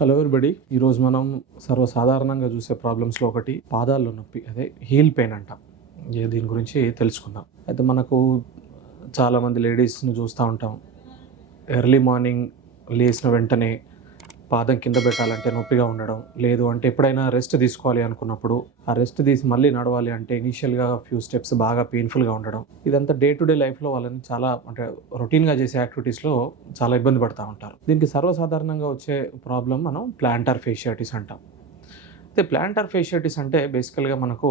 Hello everybody. ఈరోజు మనం సర్వసాధారణంగా చూసే ప్రాబ్లమ్స్లో ఒకటి పాదాల్లో నొప్పి, అదే హీల్ పెయిన్ అంటాం. దీని గురించి తెలుసుకుందాం. అయితే మనకు చాలామంది లేడీస్ని చూస్తూ ఉంటాం. ఎర్లీ మార్నింగ్ లేచిన వెంటనే పాదం కింద పెట్టాలంటే నొప్పిగా ఉండడం, లేదు అంటే ఎప్పుడైనా రెస్ట్ తీసుకోవాలి అనుకున్నప్పుడు ఆ రెస్ట్ తీసి మళ్ళీ నడవాలి అంటే ఇనీషియల్గా ఫ్యూ స్టెప్స్ బాగా పెయిన్ఫుల్గా ఉండడం. ఇదంతా డే టు డే లైఫ్లో వాళ్ళని చాలా అంటే రొటీన్గా చేసే యాక్టివిటీస్లో చాలా ఇబ్బంది పడుతూ ఉంటారు. దీనికి సర్వసాధారణంగా వచ్చే ప్రాబ్లం మనం ప్లాంటార్ ఫేషియాటిస్ అంటాం. అయితే ప్లాంటార్ ఫేషియాటిస్ అంటే బేసికల్గా మనకు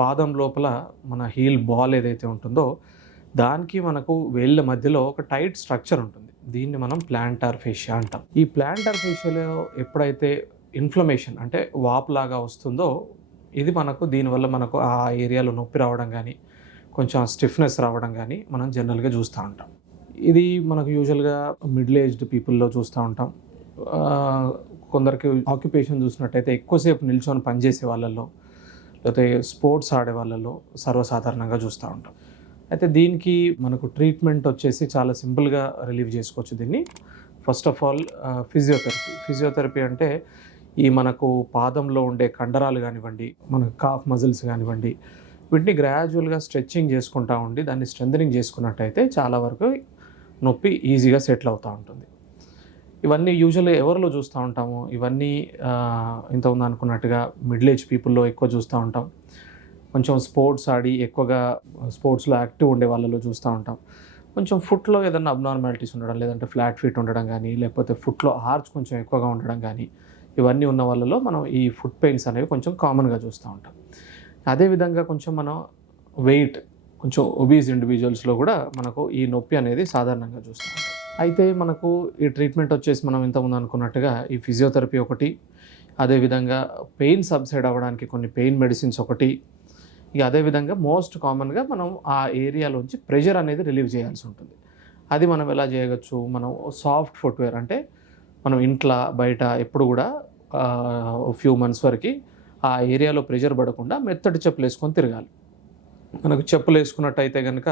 పాదం లోపల మన హీల్ బాల్ ఏదైతే ఉంటుందో దానికి మనకు వేళ్ళ మధ్యలో ఒక టైట్ స్ట్రక్చర్ ఉంటుంది. దీన్ని మనం ప్లాంటార్ ఫేషియా అంటాం. ఈ ప్లాంటార్ ఫేషియాలో ఎప్పుడైతే ఇన్ఫ్లమేషన్ అంటే వాపులాగా వస్తుందో ఇది మనకు దీనివల్ల మనకు ఆ ఏరియాలో నొప్పి రావడం కానీ కొంచెం స్టిఫ్నెస్ రావడం కానీ మనం జనరల్గా చూస్తూ ఉంటాం. ఇది మనకు యూజువల్గా మిడిల్ ఏజ్డ్ పీపుల్లో చూస్తూ ఉంటాం. కొందరికి ఆక్యుపేషన్ చూసినట్టయితే ఎక్కువసేపు నిల్చొని పనిచేసే వాళ్ళల్లో, లేకపోతే స్పోర్ట్స్ ఆడే వాళ్ళలో సర్వసాధారణంగా చూస్తూ ఉంటాం. అయితే దీనికి మనకు ట్రీట్మెంట్ వచ్చేసి చాలా సింపుల్గా రిలీవ్ చేసుకోవచ్చు దీన్ని. ఫస్ట్ ఆఫ్ ఆల్ ఫిజియోథెరపీ అంటే ఈ మనకు పాదంలో ఉండే కండరాలు కానివ్వండి, మన కాఫ్ మజిల్స్ కానివ్వండి, వీటిని గ్రాడ్యువల్గా స్ట్రెచ్చింగ్ చేసుకుంటూ ఉండి దాన్ని స్ట్రెంథనింగ్ చేసుకున్నట్టయితే చాలా వరకు నొప్పి ఈజీగా సెటిల్ అవుతూ ఉంటుంది. ఇవన్నీ యూజువల్గా ఎవరిలో చూస్తూ ఉంటాము, ఇవన్నీ ఇంతకుముందు అనుకున్నట్టుగా మిడిల్ ఏజ్ పీపుల్లో ఎక్కువ చూస్తూ ఉంటాం. కొంచెం స్పోర్ట్స్ ఆడి ఎక్కువగా స్పోర్ట్స్లో యాక్టివ్ ఉండే వాళ్ళలో చూస్తూ ఉంటాం. కొంచెం ఫుట్లో ఏదైనా అబ్నార్మాలిటీస్ ఉండడం, లేదంటే ఫ్లాట్ ఫీట్ ఉండడం కానీ, లేకపోతే ఫుట్లో ఆర్చ్ కొంచెం ఎక్కువగా ఉండడం కానీ, ఇవన్నీ ఉన్న వాళ్ళలో మనం ఈ ఫుట్ పెయిన్స్ అనేవి కొంచెం కామన్గా చూస్తూ ఉంటాం. అదేవిధంగా కొంచెం మనం వెయిట్ కొంచెం ఒబీస్ ఇండివిజువల్స్లో కూడా మనకు ఈ నొప్పి అనేది సాధారణంగా చూస్తూ ఉంటాం. అయితే మనకు ఈ ట్రీట్మెంట్ వచ్చేసి మనం ఇంతకుముందు అనుకున్నట్టుగా ఈ ఫిజియోథెరపీ ఒకటి, అదేవిధంగా పెయిన్ సబ్సైడ్ అవ్వడానికి కొన్ని పెయిన్ మెడిసిన్స్ ఒకటి, ఇక అదేవిధంగా మోస్ట్ కామన్గా మనం ఆ ఏరియాలోంచి ప్రెషర్ అనేది రిలీవ్ చేయాల్సి ఉంటుంది. అది మనం ఎలా చేయవచ్చు, మనం సాఫ్ట్ ఫుట్వేర్ అంటే మనం ఇంట్లో బయట ఎప్పుడు కూడా ఫ్యూ మంత్స్ వరకు ఆ ఏరియాలో ప్రెషర్ పడకుండా మెత్తటి చెప్పులు వేసుకొని తిరగాలి. మనకు చెప్పులు వేసుకున్నట్టయితే కనుక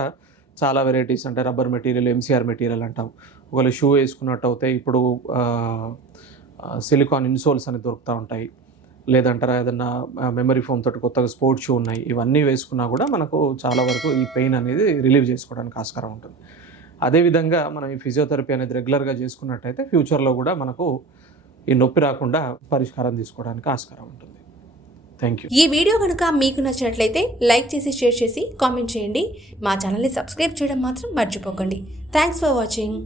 చాలా వెరైటీస్ అంటే రబ్బర్ మెటీరియల్, ఎంసీఆర్ మెటీరియల్ అంటాం. ఒకవేళ షూ వేసుకున్నట్టు అయితే ఇప్పుడు సిలికాన్ ఇన్సోల్స్ అని దొరుకుతూ ఉంటాయి. లేదంటారా ఏదన్నా మెమరీ ఫోమ్ తోటి కొత్తగా స్పోర్ట్స్ షూ ఉన్నాయి. ఇవన్నీ వేసుకున్నా కూడా మనకు చాలా వరకు ఈ పెయిన్ అనేది రిలీవ్ చేసుకోవడానికి ఆస్కారం ఉంటుంది. అదేవిధంగా మనం ఈ ఫిజియోథెరపీ అనేది రెగ్యులర్గా చేసుకున్నట్టయితే ఫ్యూచర్లో కూడా మనకు ఈ నొప్పి రాకుండా పరిష్కారం తీసుకోవడానికి ఆస్కారం ఉంటుంది. Thank you. ఈ వీడియో కనుక మీకు నచ్చినట్లయితే లైక్ చేసి, షేర్ చేసి, కామెంట్ చేయండి. మా ఛానల్ని సబ్స్క్రైబ్ చేయడం మాత్రం మర్చిపోకండి. Thanks for watching.